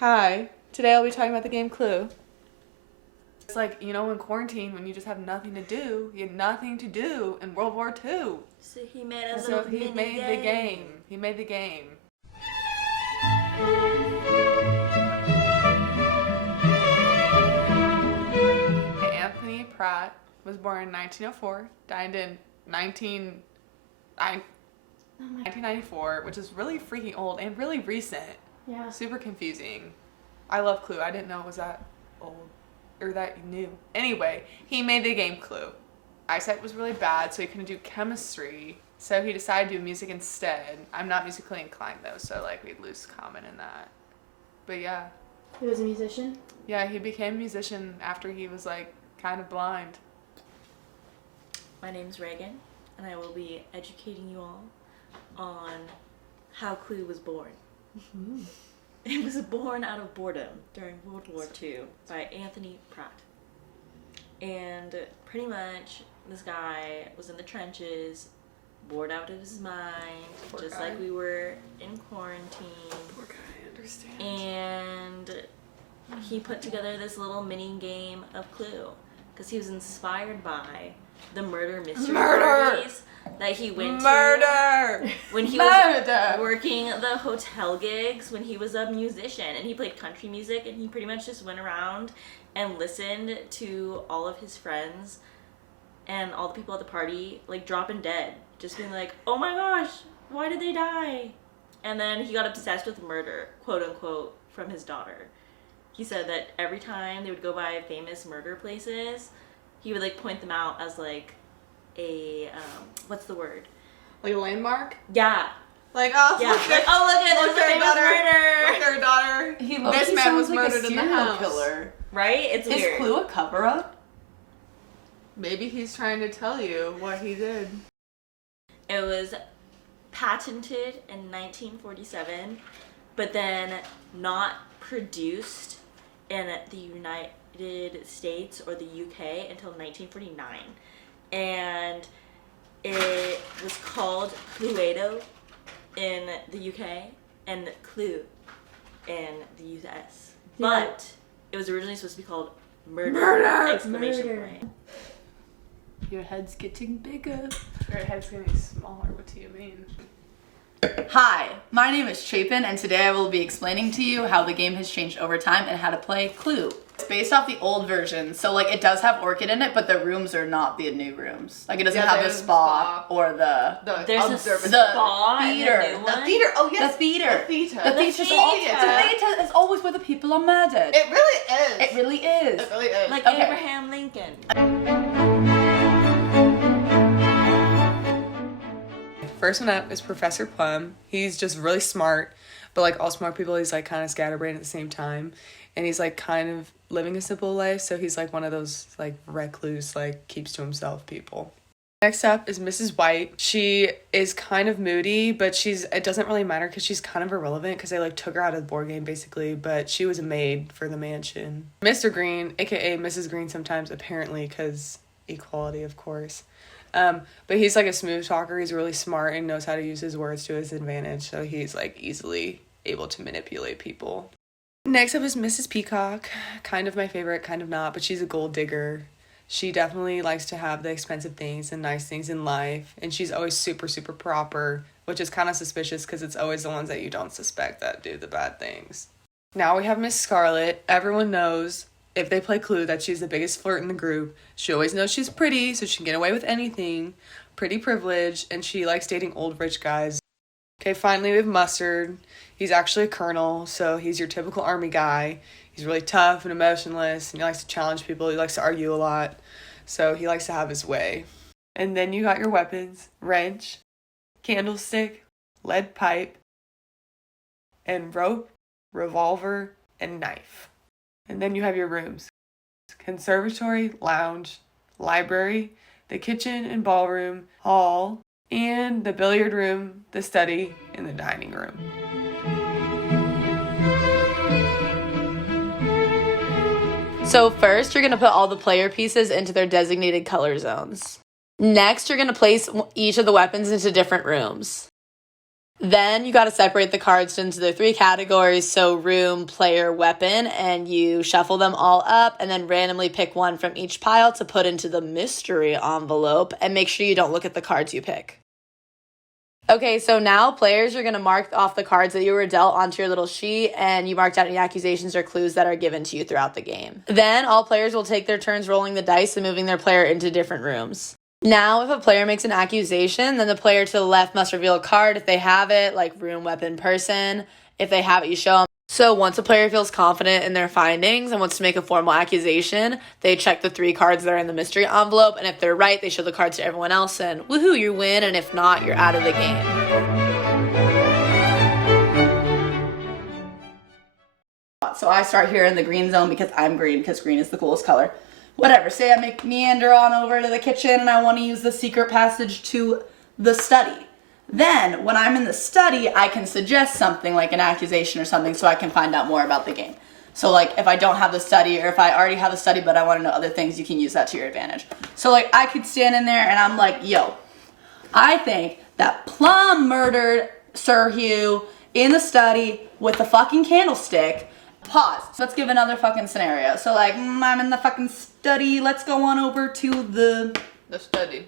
Hi, today I'll be talking about the game Clue. It's like, in quarantine when you just have nothing to do, you had nothing to do in World War II. So he made a So little he mini made the game. He made the game. Anthony Pratt was born in 1904, died in 1994, which is really freaking old and really recent. Yeah. Super confusing. I love Clue. I didn't know it was that old or that new. Anyway, he made the game Clue. Eyesight was really bad, so he couldn't do chemistry. So he decided to do music instead. I'm not musically inclined though, so like we'd lose common in that. But yeah. He was a musician? Yeah, he became a musician after he was like kind of blind. My name's Reagan, and I will be educating you all on how Clue was born. Mm-hmm. It was born out of boredom during World War II by Anthony Pratt. And pretty much, this guy was in the trenches, bored out of his mind, Poor just guy. like we were in quarantine. Poor guy, I understand. And he put together this little mini game of Clue because he was inspired by the murder mystery parties that he went to when he was working the hotel gigs when he was a musician, and he played country music, and he pretty much just went around and listened to all of his friends and all the people at the party like dropping dead, just being like, oh my gosh, why did they die? And then he got obsessed with murder, quote unquote, from his daughter. He said that every time they would go by famous murder places, he would like point them out as like a what's the word? Like a landmark? Yeah. Like, oh, Yeah. look, Like, oh, look at look, this their famous daughter. murder. Look, their daughter. This man was murdered in the house. Killer. Right? It's Is weird. Clue a cover-up? Maybe he's trying to tell you what he did. It was patented in 1947, but then not produced in the United States or the UK until 1949. And it was called Cluedo in the UK and Clue in the US. Yeah. But it was originally supposed to be called Murder! Exclamation Murder. point. Your head's getting bigger. Your head's getting smaller. What do you mean? Hi, my name is Chapin, and today I will be explaining to you how the game has changed over time and how to play Clue. It's based off the old version, so like it does have Orchid in it, but the rooms are not the new rooms. Like it doesn't have the there's spa or the There's a observatory. spa in theater. the new The one. theater. Oh yes. the theater. The theater. The theater's all, theater. the theater is always where the people are murdered. It really is. It really is. It really is. Like Okay. Abraham Lincoln. First one up is Professor Plum. He's just really smart, but like all smart people, he's like kind of scatterbrained at the same time. And he's like kind of living a simple life, so he's like one of those like recluse, like keeps to himself people. Next up is Mrs. White. She is kind of moody, but it doesn't really matter because she's kind of irrelevant because they like took her out of the board game basically, but she was a maid for the mansion. Mr. Green, aka Mrs. Green sometimes, apparently, because equality, of course. But he's like a smooth talker. He's really smart and knows how to use his words to his advantage, so he's like easily able to manipulate people. Next up is Mrs. Peacock. Kind of my favorite, kind of not, but she's a gold digger. She definitely likes to have the expensive things and nice things in life, and she's always super, super proper, which is kind of suspicious because it's always the ones that you don't suspect that do the bad things. Now we have Miss Scarlet. Everyone knows, if they play Clue, that she's the biggest flirt in the group. She always knows she's pretty, so she can get away with anything. Pretty privilege, and she likes dating old rich guys. Okay, finally we have Mustard. He's actually a colonel, so he's your typical army guy. He's really tough and emotionless, and he likes to challenge people. He likes to argue a lot, so he likes to have his way. And then you got your weapons: wrench, candlestick, lead pipe, and rope, revolver, and knife. And then you have your rooms: conservatory, lounge, library, the kitchen and ballroom, hall, and the billiard room, the study, and the dining room. So first, you're going to put all the player pieces into their designated color zones. Next, you're going to place each of the weapons into different rooms. Then you got to separate the cards into their 3 categories, so room, player, weapon, and you shuffle them all up and then randomly pick one from each pile to put into the mystery envelope, and make sure you don't look at the cards you pick. Okay, so now players are going to mark off the cards that you were dealt onto your little sheet, and you marked out any accusations or clues that are given to you throughout the game. Then all players will take their turns rolling the dice and moving their player into different rooms. Now, if a player makes an accusation, then the player to the left must reveal a card if they have it, like room, weapon, person. If they have it, you show them. So once a player feels confident in their findings and wants to make a formal accusation, they check the 3 cards that are in the mystery envelope, and if they're right, they show the cards to everyone else, and woohoo, you win, and if not, you're out of the game. So I start here in the green zone because I'm green, because green is the coolest color. Whatever, say I meander on over to the kitchen and I want to use the secret passage to the study. Then, when I'm in the study, I can suggest something like an accusation or something so I can find out more about the game. So like, if I don't have the study, or if I already have the study but I want to know other things, you can use that to your advantage. So like, I could stand in there and I'm like, yo, I think that Plum murdered Sir Hugh in the study with the fucking candlestick. Pause. So let's give another fucking scenario. So like, I'm in the fucking study. Let's go on over to the study.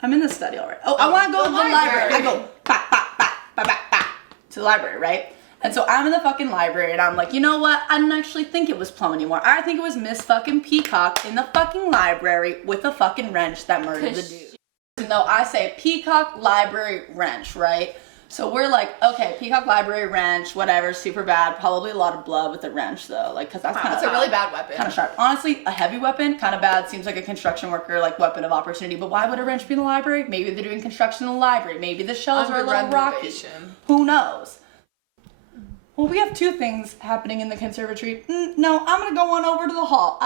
I'm in the study already. Oh, I want to go to the library. I go back to the library, right? And so I'm in the fucking library and I'm like, you know what? I don't actually think it was Plum anymore. I think it was Miss fucking Peacock in the fucking library with a fucking wrench that murdered the dude. No, I say Peacock, library, wrench, right? So we're like, okay, Peacock, library, wrench, whatever, super bad. Probably a lot of blood with the wrench though, like, cause that's kind of a really bad weapon. Kind of sharp. Honestly, a heavy weapon, kind of bad. Seems like a construction worker, like weapon of opportunity. But why would a wrench be in the library? Maybe they're doing construction in the library. Maybe the shelves are a little rocky. Who knows? Well, we have 2 things happening in the conservatory. No, I'm gonna go on over to the hall.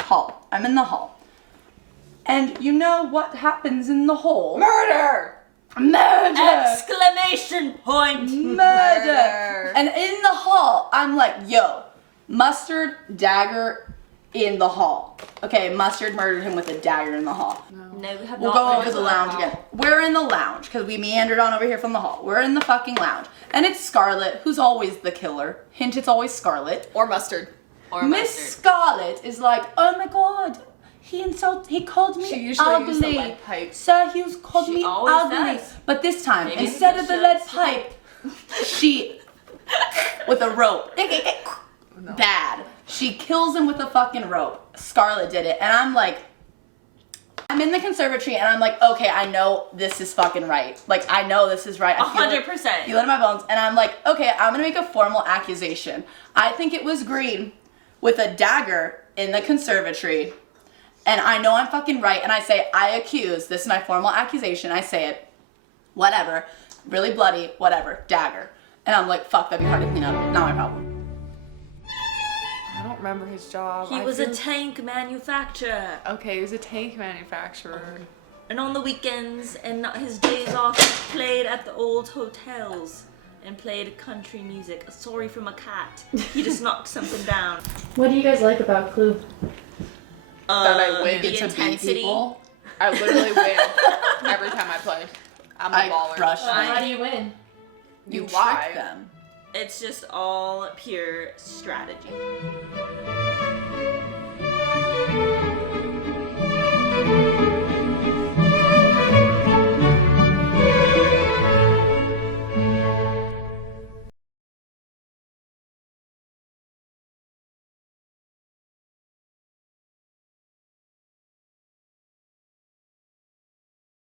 Hall. I'm in the hall. And you know what happens in the hall? Murder! Murder! Exclamation point! Murder! And in the hall, I'm like, yo, Mustard, dagger in the hall. Okay, Mustard murdered him with a dagger in the hall. No, we have We'll not go been over to the lounge again. We're in the lounge, because we meandered on over here from the hall. We're in the fucking lounge. And it's Scarlet, who's always the killer. Hint, it's always Scarlet. Or mustard. Miss Scarlet is like, oh my god, he called me She usually ugly. uses the lead pipe. Sir Hughes called She me always ugly. does. But this time, Maybe instead of the lead should- pipe, she, with a rope. Bad. She kills him with a fucking rope. Scarlet did it. And I'm like, I'm in the conservatory and I'm like, okay, I know this is fucking right. Like, I know this is right. I feel it. 100%. Feel it in my bones. And I'm like, okay, I'm gonna make a formal accusation. I think it was Green with a dagger in the conservatory. And I know I'm fucking right. And I say, I accuse. This is my formal accusation. I say it. Whatever. Really bloody. Whatever. Dagger. And I'm like, fuck, that'd be hard to clean up. Not my problem. I don't remember his job. He I was a feel- tank manufacturer. Okay, he was a tank manufacturer. And on the weekends and not his days off, he played at the old hotels and played country music. Sorry from a cat. He just knocked something down. What do you guys like about Clue? That I win. The It's a beat intensity. people. I literally win every time I play. I'm a I baller. crush Why? How do you win? You You trick lie. them. It's just all pure strategy.